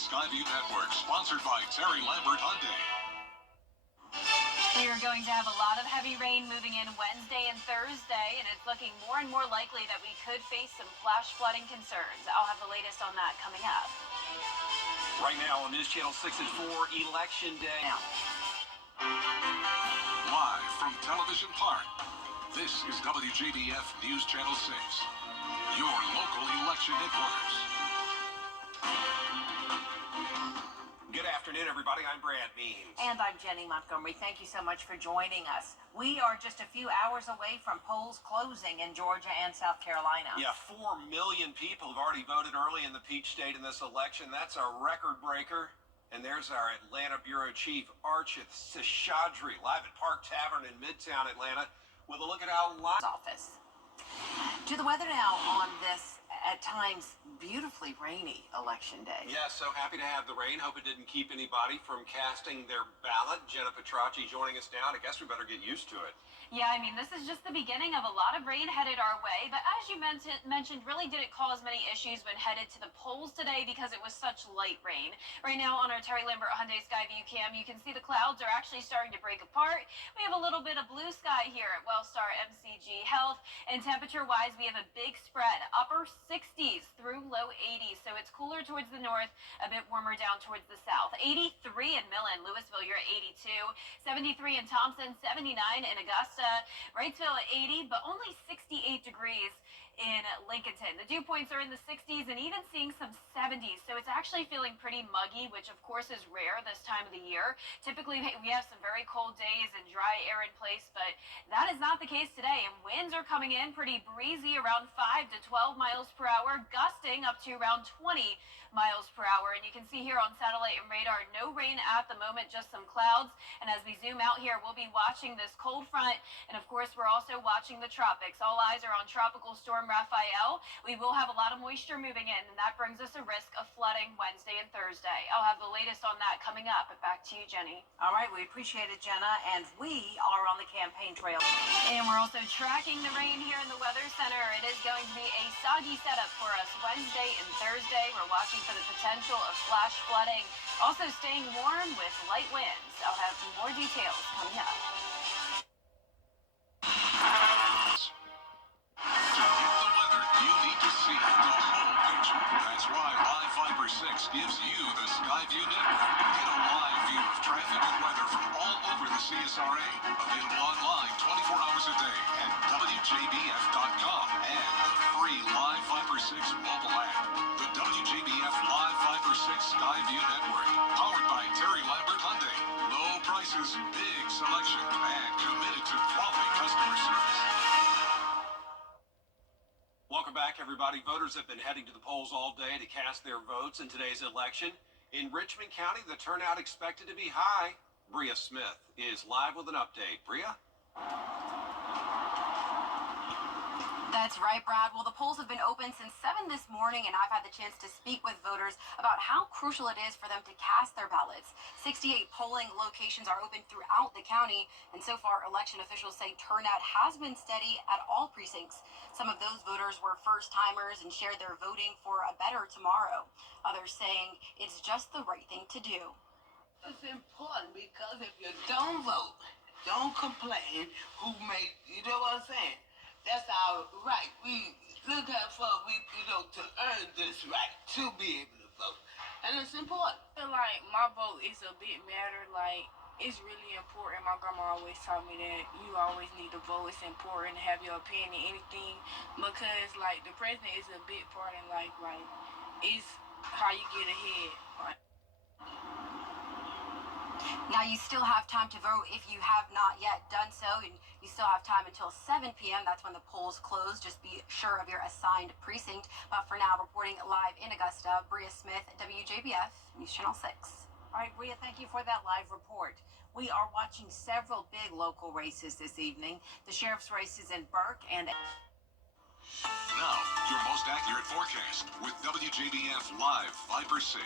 Skyview Network, sponsored by Terry Lambert Hyundai. We are going to have a lot of heavy rain moving in Wednesday and Thursday, and it's looking more and more likely that we could face some flash flooding concerns. I'll have the latest on that coming up. Right now on News Channel 6 and 4, Election Day. Live from Television Park, this is WJBF News Channel 6, your local election headquarters. Good afternoon, everybody. I'm Brad Means. And I'm Jenny Montgomery. Thank you so much for joining us. We are just a few hours away from polls closing in Georgia and South Carolina. Yeah, 4 million people have already voted early in the Peach State in this election. That's a record breaker. And there's our Atlanta Bureau Chief, Archith Seshadri, live at Park Tavern in Midtown Atlanta, with a look at how live office. To the weather now on this, at times, beautifully rainy election day. Yeah, so happy to have the rain. Hope it didn't keep anybody from casting their ballot. Jenna Petracci joining us now, and I guess we better get used to it. Yeah, I mean, this is just the beginning of a lot of rain headed our way, but as you mentioned, really didn't cause many issues when headed to the polls today because it was such light rain. Right now on our Terry Lambert Hyundai Skyview cam, you can see the clouds are actually starting to break apart. We have a little bit of blue sky here at Wellstar MCG Health, and temperature-wise, we have a big spread, upper 60s through low 80s, so it's cooler towards the north, a bit warmer down towards the south. 83 in Millen, Louisville, you're at 82, 73 in Thompson, 79 in Augusta, Wrightsville at 80, but only 68 degrees in Lincolnton. The dew points are in the 60s and even seeing some 70s, so it's actually feeling pretty muggy, which of course is rare this time of the year. Typically we have some very cold days and dry air in place, but that is not the case today, and winds are coming in pretty breezy, around 5 to 12 miles per hour, gusting up to around 20 miles per hour. And you can see here on satellite and radar, no rain at the moment, just some clouds. And as we zoom out here, we'll be watching this cold front, and of course we're also watching the tropics. All eyes are on Tropical Storm Raphael. We will have a lot of moisture moving in, and that brings us a risk of flooding Wednesday and Thursday. I'll have the latest on that coming up. But back to you, Jenny. All right, we appreciate it, Jenna, and we are on the campaign trail. And we're also tracking the rain here in the Weather Center. It is going to be a soggy setup for us Wednesday and Thursday. We're watching for the potential of flash flooding. Also staying warm with light winds. I'll have more details coming up. To get the weather you need to see the whole picture. That's why Live Fiber 6 gives you the Skyview Network. Get a live view of traffic and weather from all over the CSRA. Available online 24 hours a day at WJBF.com and the free Live Fiber 6 mobile app. The WJBF Live Fiber 6 Skyview Network, powered by Terry Lambert Hyundai. Low prices, big selection, and committed to quality customer service. Welcome back, everybody. Voters have been heading to the polls all day to cast their votes in today's election. In Richmond County, the turnout expected to be high. Bria Smith is live with an update. Bria? That's right, Brad. Well, the polls have been open since 7 this morning, and I've had the chance to speak with voters about how crucial it is for them to cast their ballots. 68 polling locations are open throughout the county, and so far, election officials say turnout has been steady at all precincts. Some of those voters were first-timers and shared their voting for a better tomorrow. Others saying it's just the right thing to do. It's important because if you don't vote, don't complain you know what I'm saying? That's our right. We look out for to earn this right to be able to vote. And it's important. I feel like my vote is a bit matter. Like, it's really important. My grandma always taught me that you always need to vote. It's important to have your opinion in anything because, like, the president is a big part in life. Like, it's how you get ahead. Like, Now, you still have time to vote if you have not yet done so, and you still have time until 7 p.m. That's when the polls close. Just be sure of your assigned precinct. But for now, reporting live in Augusta, Bria Smith, WJBF, News Channel 6. All right, Bria, thank you for that live report. We are watching several big local races this evening. The sheriff's races in Burke and Now, your most accurate forecast with WJBF Live Viper 6.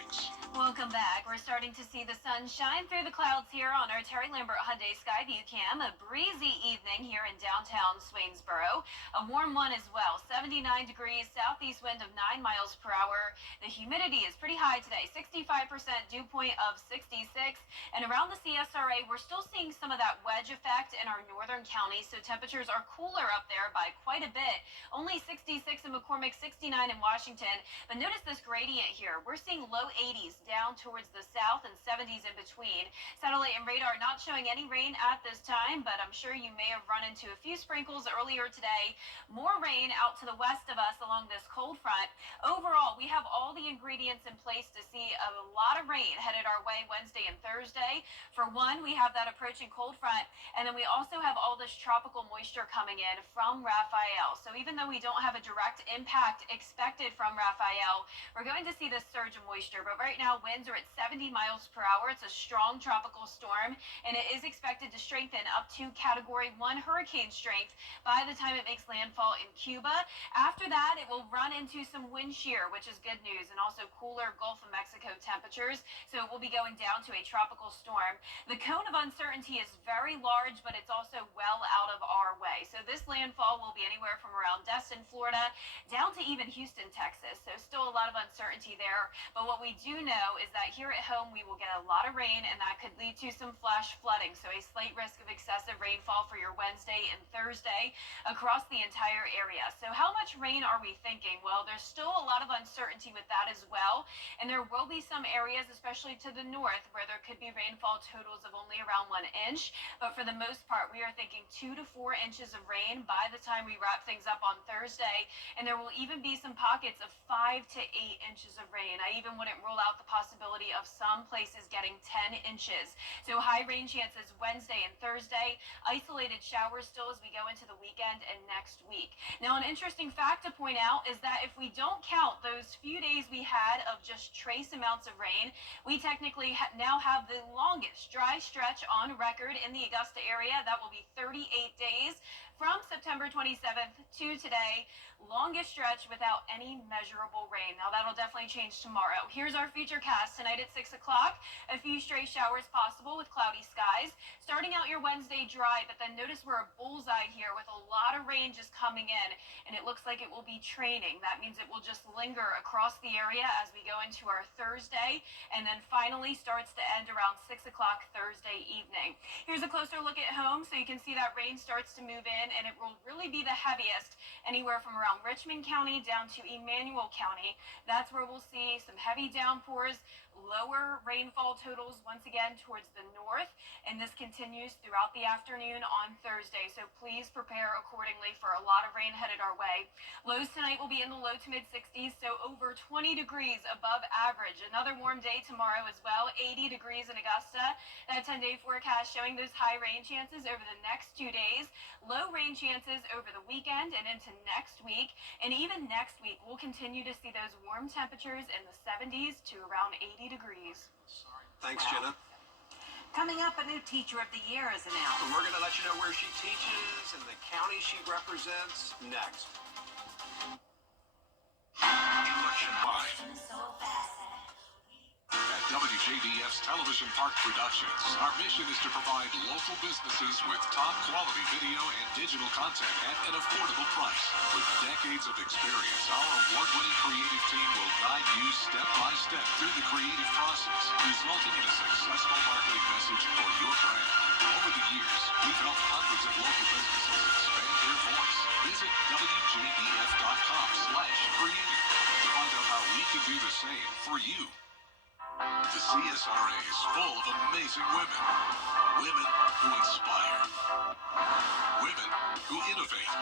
Welcome back. We're starting to see the sun shine through the clouds here on our Terry Lambert Hyundai Skyview Cam. A breezy evening here in downtown Swainsboro. A warm one as well. 79 degrees, southeast wind of 9 miles per hour. The humidity is pretty high today. 65% dew point of 66. And around the CSRA, we're still seeing some of that wedge effect in our northern counties. So temperatures are cooler up there by quite a bit. Only 66 in McCormick, 69 in Washington. But notice this gradient here. We're seeing low 80s down towards the south and 70s in between. Satellite and radar not showing any rain at this time, but I'm sure you may have run into a few sprinkles earlier today. More rain out to the west of us along this cold front. Overall, we have all the ingredients in place to see a lot of rain headed our way Wednesday and Thursday. For one, we have that approaching cold front, and then we also have all this tropical moisture coming in from Raphael. So even though we don't have a direct impact expected from Raphael, we're going to see this surge of moisture. But right now, winds are at 70 miles per hour. It's a strong tropical storm, and it is expected to strengthen up to Category 1 hurricane strength by the time it makes landfall in Cuba. After that, it will run into some wind shear, which is good news, and also cooler Gulf of Mexico temperatures. So it will be going down to a tropical storm. The cone of uncertainty is very large, but it's also well out of our way. So this landfall will be anywhere from around Destin, Florida, down to even Houston, Texas. So still a lot of uncertainty there. But what we do know is that here at home, we will get a lot of rain, and that could lead to some flash flooding. So a slight risk of excessive rainfall for your Wednesday and Thursday across the entire area. So how much rain are we thinking? Well, there's still a lot of uncertainty with that as well. And there will be some areas, especially to the north, where there could be rainfall totals of only around 1 inch. But for the most part, we are thinking 2 to 4 inches of rain by the time we wrap things up on Thursday. And there will even be some pockets of 5 to 8 inches of rain. I even wouldn't rule out the possibility of some places getting 10 inches. So high rain chances Wednesday and Thursday. Isolated showers still as we go into the weekend and next week. Now, an interesting fact to point out is that if we don't count those few days we had of just trace amounts of rain, we technically now have the longest dry stretch on record in the Augusta area. That will be 38 days from September 27th to today. Longest stretch without any measurable rain. Now that'll definitely change tomorrow. Here's our future cast tonight at 6 o'clock. A few stray showers possible with cloudy skies. Starting out your Wednesday dry, but then notice we're a bullseye here with a lot of rain just coming in, and it looks like it will be training. That means it will just linger across the area as we go into our Thursday, and then finally starts to end around 6 o'clock Thursday evening. Here's a closer look at home, so you can see that rain starts to move in, and it will really be the heaviest anywhere from around Richmond County down to Emmanuel County. That's where we'll see some heavy downpours, lower rainfall totals once again towards the north, and this continues throughout the afternoon on Thursday. So please prepare accordingly for a lot of rain headed our way. Lows tonight will be in the low to mid 60s, so over 20 degrees above average. Another warm day tomorrow as well, 80 degrees in Augusta. That 10-day forecast showing those high rain chances over the next 2 days, low rain chances over the weekend and into next week. And even next week, we'll continue to see those warm temperatures in the 70s to around 80 degrees. Thanks, Jenna. Coming up, a new Teacher of the Year is announced. And we're going to let you know where she teaches and the county she represents next. Election Live. At WJBF's Television Park Productions, our mission is to provide local businesses with top quality video and digital content at an affordable price. With decades of experience, our award-winning creative team will guide you step by step through the creative process, resulting in a successful marketing message for your brand. Over the years, we've helped hundreds of local businesses expand their voice. Visit WJBF.com/creative to find out how we can do the same for you. The CSRA is full of amazing women. Women who inspire. Women who innovate.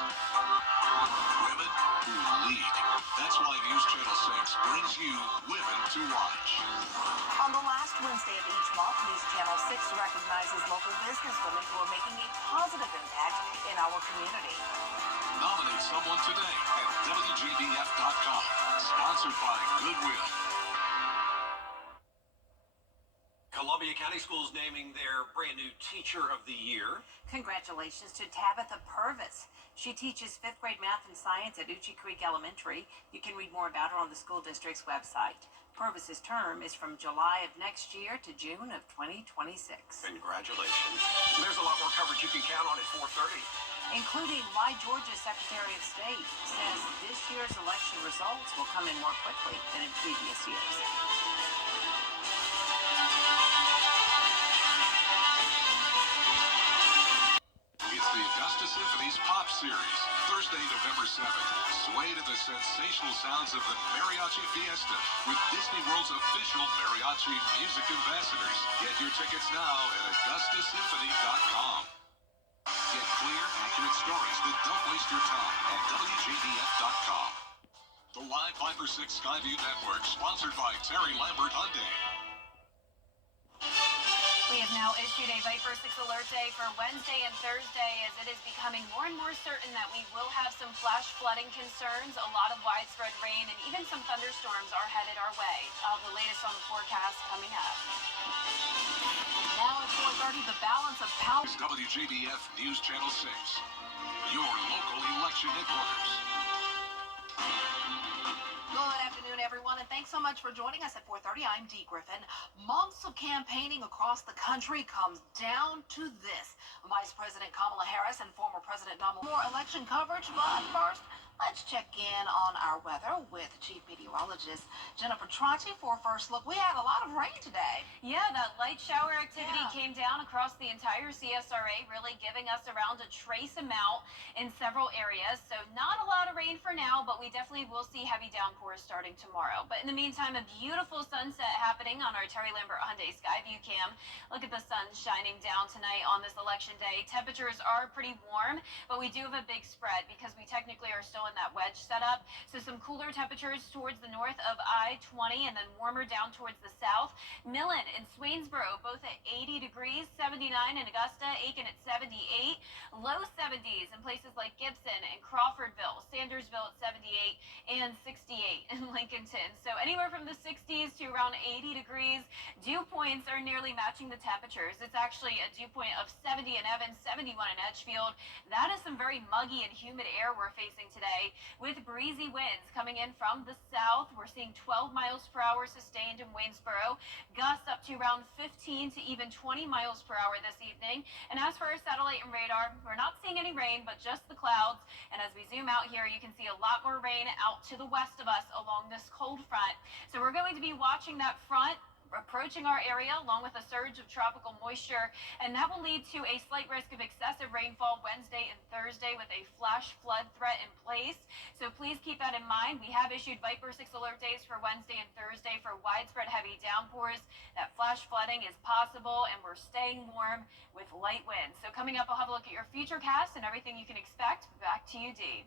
Women who lead. That's why News Channel 6 brings you Women to Watch. On the last Wednesday of each month, News Channel 6 recognizes local businesswomen who are making a positive impact in our community. Nominate someone today at WJBF.com. Sponsored by Goodwill. Columbia County Schools naming their brand new Teacher of the Year. Congratulations to Tabitha Purvis. She teaches 5th grade math and science at Uchee Creek Elementary. You can read more about her on the school district's website. Purvis's term is from July of next year to June of 2026. Congratulations. There's a lot more coverage you can count on at 4:30. Including why Georgia's Secretary of State says this year's election results will come in more quickly than in previous years. It's the Augusta Symphony's Pop Series, Thursday, November 7th. Sway to the sensational sounds of the Mariachi Fiesta with Disney World's official mariachi music ambassadors. Get your tickets now at AugustaSymphony.com. Get clear, accurate stories that don't waste your time at WJBF.com. The Live Viper 6 Skyview Network, sponsored by Terry Lambert Hyundai. We have now issued a Viper 6 alert day for Wednesday and Thursday as it is becoming more and more certain that we will have some flash flooding concerns. A lot of widespread rain and even some thunderstorms are headed our way. The latest on the forecast coming up. Now at 4:30, the balance of power. It's WJBF News Channel 6, your local election headquarters. Good afternoon, everyone, and thanks so much for joining us at 4:30. I'm Dee Griffin. Months of campaigning across the country comes down to this. Vice President Kamala Harris and former President Donald Trump. More election coverage, but first, let's check in on our weather with Chief Meteorologist Jennifer Tronti for a first look. We had a lot of rain today. Yeah, that light shower activity came down across the entire CSRA, really giving us around a trace amount in several areas. So not a lot of rain for now, but we definitely will see heavy downpours starting tomorrow. But in the meantime, a beautiful sunset happening on our Terry Lambert Hyundai Skyview cam. Look at the sun shining down tonight on this election day. Temperatures are pretty warm, but we do have a big spread because we technically are still in that wedge setup. So some cooler temperatures towards the north of I-20 and then warmer down towards the south. Millen and Swainsboro both at 80 degrees, 79 in Augusta, Aiken at 78, low 70s in places like Gibson and Crawfordville, Sandersville at 78 and 68 in Lincolnton. So anywhere from the 60s to around 80 degrees. Dew points are nearly matching the temperatures. It's actually a dew point of 70 in Evans, 71 in Edgefield. That is some very muggy and humid air we're facing today with breezy winds coming in from the south. We're seeing 12 miles per hour sustained in Waynesboro, gusts up to around 15 to even 20 miles per hour this evening. And as for our satellite and radar, we're not seeing any rain, but just the clouds. And as we zoom out here, you can see a lot more rain out to the west of us along this cold front. So we're going to be watching that front approaching our area along with a surge of tropical moisture, and that will lead to a slight risk of excessive rainfall Wednesday and Thursday with a flash flood threat in place. So please keep that in mind. We have issued Viper 6 alert days for Wednesday and Thursday for widespread heavy downpours. That flash flooding is possible, and we're staying warm with light winds. So coming up, I'll have a look at your futurecast and everything you can expect. Back to you, Dee.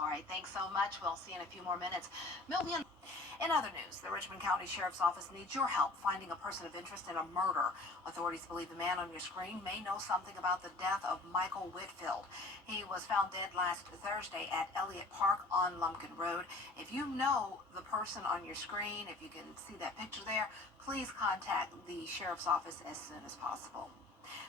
All right, thanks so much. We'll see you in a few more minutes. In other news, the Richmond County Sheriff's Office needs your help finding a person of interest in a murder. Authorities believe the man on your screen may know something about the death of Michael Whitfield. He was found dead last Thursday at Elliott Park on Lumpkin Road. If you know the person on your screen, if you can see that picture there, please contact the Sheriff's Office as soon as possible.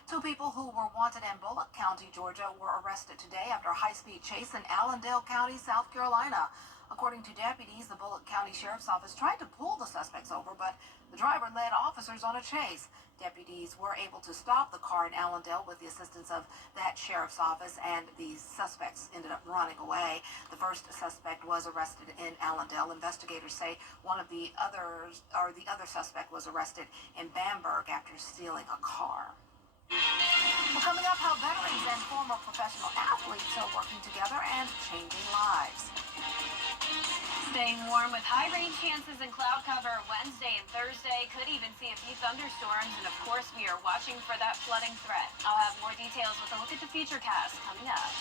Two people who were wanted in Bullock County, Georgia, were arrested today after a high-speed chase in Allendale County, South Carolina. According to deputies, the Bullock County Sheriff's Office tried to pull the suspects over, but the driver led officers on a chase. Deputies were able to stop the car in Allendale with the assistance of that sheriff's office, and the suspects ended up running away. The first suspect was arrested in Allendale. Investigators say the other suspect was arrested in Bamberg after stealing a car. Well, coming up, how veterans and former professional athletes are working together and changing lives. Staying warm with high rain chances and cloud cover Wednesday and Thursday. Could even see a few thunderstorms. And of course, we are watching for that flooding threat. I'll have more details with a look at the futurecast coming up.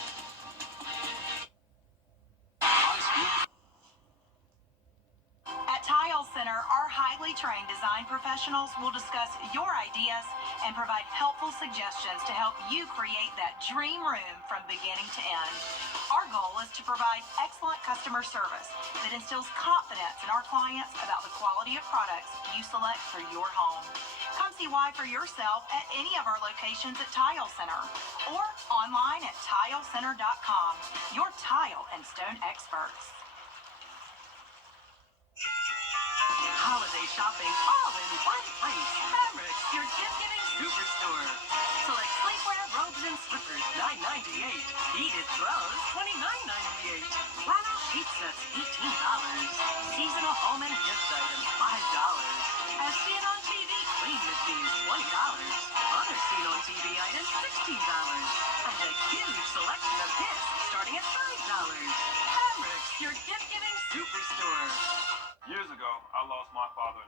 At Tile Center, our highly specially trained design professionals will discuss your ideas and provide helpful suggestions to help you create that dream room from beginning to end. Our goal is to provide excellent customer service that instills confidence in our clients about the quality of products you select for your home. Come see why for yourself at any of our locations at Tile Center or online at tilecenter.com. Your tile and stone experts. Holiday shopping all in one place. Hamrick's, your gift-giving superstore. Select sleepwear, robes, and slippers, $9.98. Heated throws, $29.98. Flannel sheet sets, $18. Seasonal home and gift items, $5. As seen on TV, clean machines, $20. Other seen on TV items, $16. And a huge selection of gifts starting at $5. Hamrick's, your gift-giving superstore. Years ago, I lost my father.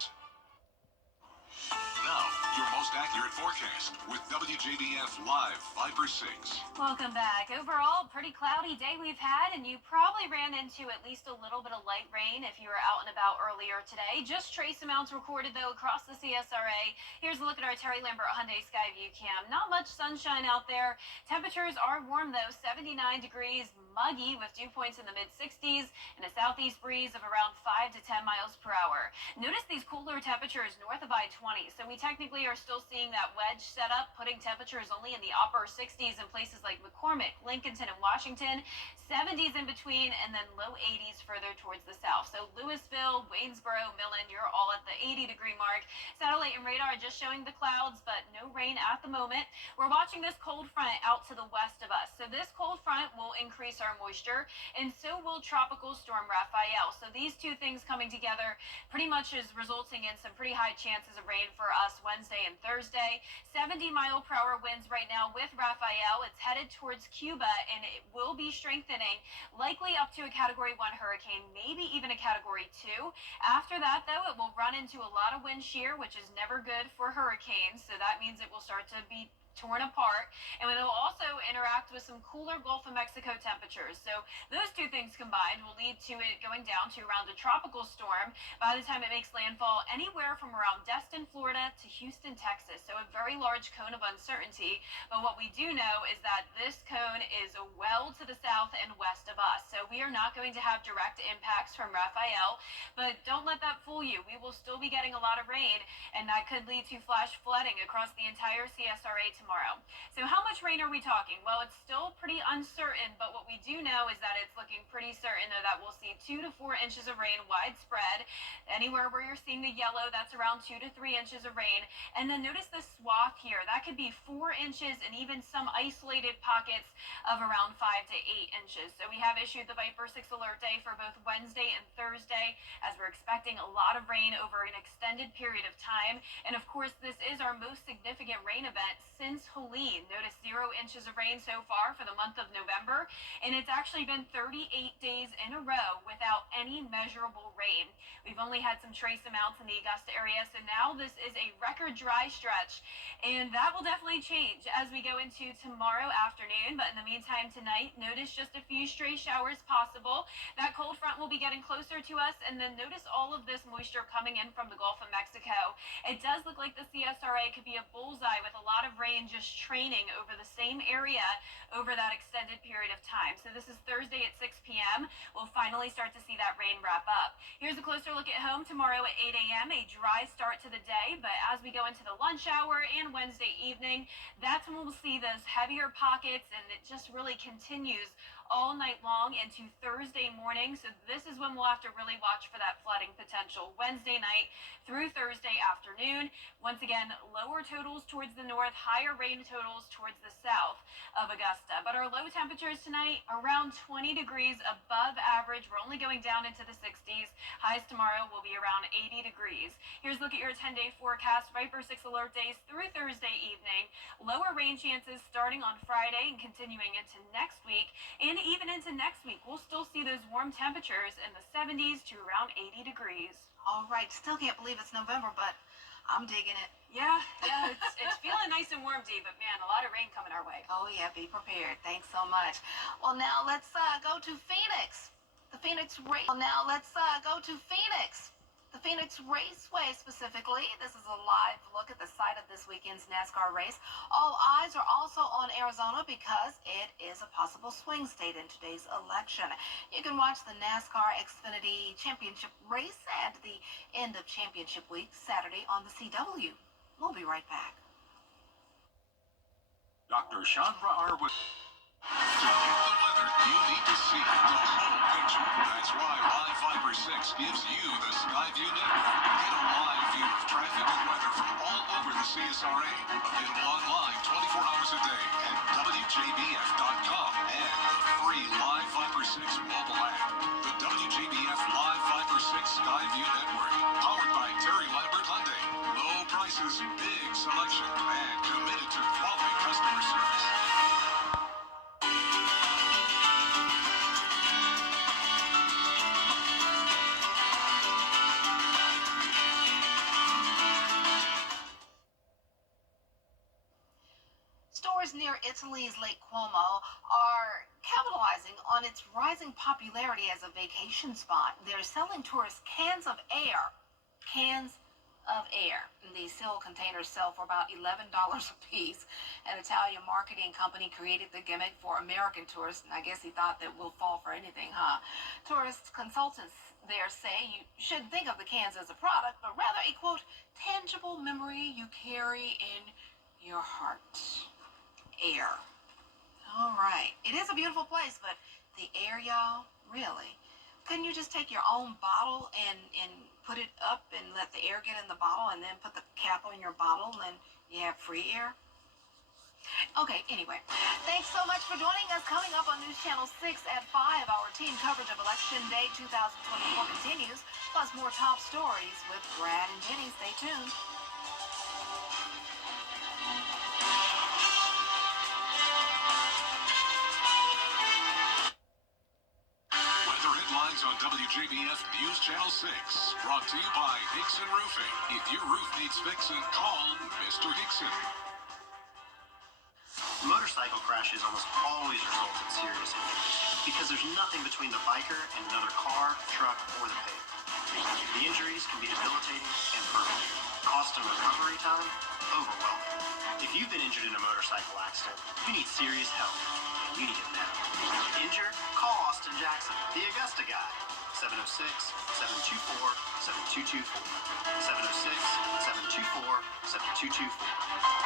Now, your most accurate forecast with WJBF Live 5/6. Welcome back. Overall, pretty cloudy day we've had, and you probably ran into at least a little bit of light rain if you were out and about earlier today. Just trace amounts recorded, though, across the CSRA. Here's a look at our Terry Lambert Hyundai Sky View Cam. Not much sunshine out there. Temperatures are warm, though, 79 degrees, muggy with dew points in the mid-60s and a southeast breeze of around 5 to 10 miles per hour. Notice these cooler temperatures north of I-20, so we technically are still seeing that wedge set up, putting temperatures only in the upper 60s in places like McCormick, Lincolnton, and Washington, 70s in between, and then low 80s further towards the south. So Louisville, Waynesboro, Millen, you're all at the 80-degree mark. Satellite and radar just showing the clouds, but no rain at the moment. We're watching this cold front out to the west of us. So this cold front will increase our moisture, and so will Tropical Storm Raphael. So these two things coming together pretty much is resulting in some pretty high chances of rain for us Wednesday and Thursday. 70-mile-per-hour winds right now with Raphael. It's headed towards Cuba, and it will be strengthening, likely up to a Category 1 hurricane, maybe even a Category 2. After that, though, it will run into a lot of wind shear, which is never good for hurricanes, so that means it will start to be torn apart, and it will also interact with some cooler Gulf of Mexico temperatures. So those two things combined will lead to it going down to around a tropical storm by the time it makes landfall anywhere from around Destin, Florida to Houston, Texas. So a very large cone of uncertainty, but what we do know is that this cone is well to the south and west of us. So we are not going to have direct impacts from Raphael, but don't let that fool you. We will still be getting a lot of rain, and that could lead to flash flooding across the entire CSRA tomorrow. So how much rain are we talking? Well, it's still pretty uncertain, but what we do know is that it's looking pretty certain that we'll see 2 to 4 inches of rain widespread. Anywhere where you're seeing the yellow, that's around 2 to 3 inches of rain. And then notice this swath here. That could be 4 inches and even some isolated pockets of around 5 to 8 inches. So we have issued the Viper 6 alert day for both Wednesday and Thursday, as we're expecting a lot of rain over an extended period of time. And of course, this is our most significant rain event since Helene. Notice 0 inches of rain so far for the month of November, and it's actually been 38 days in a row without any measurable rain. We've only had some trace amounts in the Augusta area, so now this is a record dry stretch, and that will definitely change as we go into tomorrow afternoon. But in the meantime, tonight, notice just a few stray showers possible. That cold front will be getting closer to us, and then notice all of this moisture coming in from the Gulf of Mexico. It does look like the CSRA could be a bullseye with a lot of rain just training over the same area over that extended period of time. So this is Thursday at 6 p.m. We'll finally start to see that rain wrap up. Here's a closer look at home tomorrow at 8 a.m. A dry start to the day, but as we go into the lunch hour and Wednesday evening, that's when we'll see those heavier pockets, and it just really continues all night long into Thursday morning. So this is when we'll have to really watch for that flooding potential Wednesday night through Thursday afternoon. Once again, lower totals towards the north, higher rain totals towards the south of Augusta. But our low temperatures tonight around 20 degrees above average. We're only going down into the 60s. Highs tomorrow will be around 80 degrees. Here's a look at your 10-day forecast. Viper 6 alert days through Thursday evening. Lower rain chances starting on Friday and continuing into next week. And even into next week, we'll still see those warm temperatures in the 70s to around 80 degrees. All right, still can't believe it's November, but I'm digging it. Yeah, it's feeling nice and warm, Dee, but man, a lot of rain coming our way. Oh yeah, be prepared. Thanks so much. Well, now let's go to Phoenix. The Phoenix. Well, now let's go to Phoenix. The the Phoenix Raceway specifically. This is a live look at the site of this weekend's NASCAR race. All eyes are also on Arizona because it is a possible swing state in today's election. You can watch the NASCAR Xfinity Championship race and the end of championship week Saturday on the CW. We'll be right back. Dr. Chandra R. To get the weather you need to see the whole picture. That's why Live Fiber 6 gives you the Skyview network. Get a live view of traffic and weather from all over the CSRA. Available online 24 hours a day at WJBF.com and the free Live Fiber 6 mobile app. The WJBF Live Fiber 6 Skyview network. Powered by Terry Lambert Hyundai. Low prices, big selection, and committed to quality customer service. Stores near Italy's Lake Como are capitalizing on its rising popularity as a vacation spot. They're selling tourists cans of air. Cans of air. These sealed containers sell for about $11 a piece. An Italian marketing company created the gimmick for American tourists, and I guess he thought that we'll fall for anything, huh? Tourist consultants there say you shouldn't think of the cans as a product, but rather a, quote, tangible memory you carry in your heart. Air. All right. It is a beautiful place, but the air, y'all, really? Couldn't you just take your own bottle and put it up and let the air get in the bottle and then put the cap on your bottle and you have free air? Okay, anyway, thanks so much for joining us. Coming up on News Channel 6 at 5, our team coverage of Election Day 2024 continues, plus more top stories with Brad and Jenny. Stay tuned. Weather headlines on WJBF News Channel 6. Brought to you by Hickson Roofing. If your roof needs fixing, call Mr. Hickson. Motorcycle crashes almost always result in serious injuries because there's nothing between the biker and another car, truck, or the pavement. The injuries can be debilitating and permanent. Cost and recovery time, overwhelming. If you've been injured in a motorcycle accident, you need serious help. You need it now. Injured? Call Austin Jackson, the Augusta guy. 706-724-7224. 706-724-7224.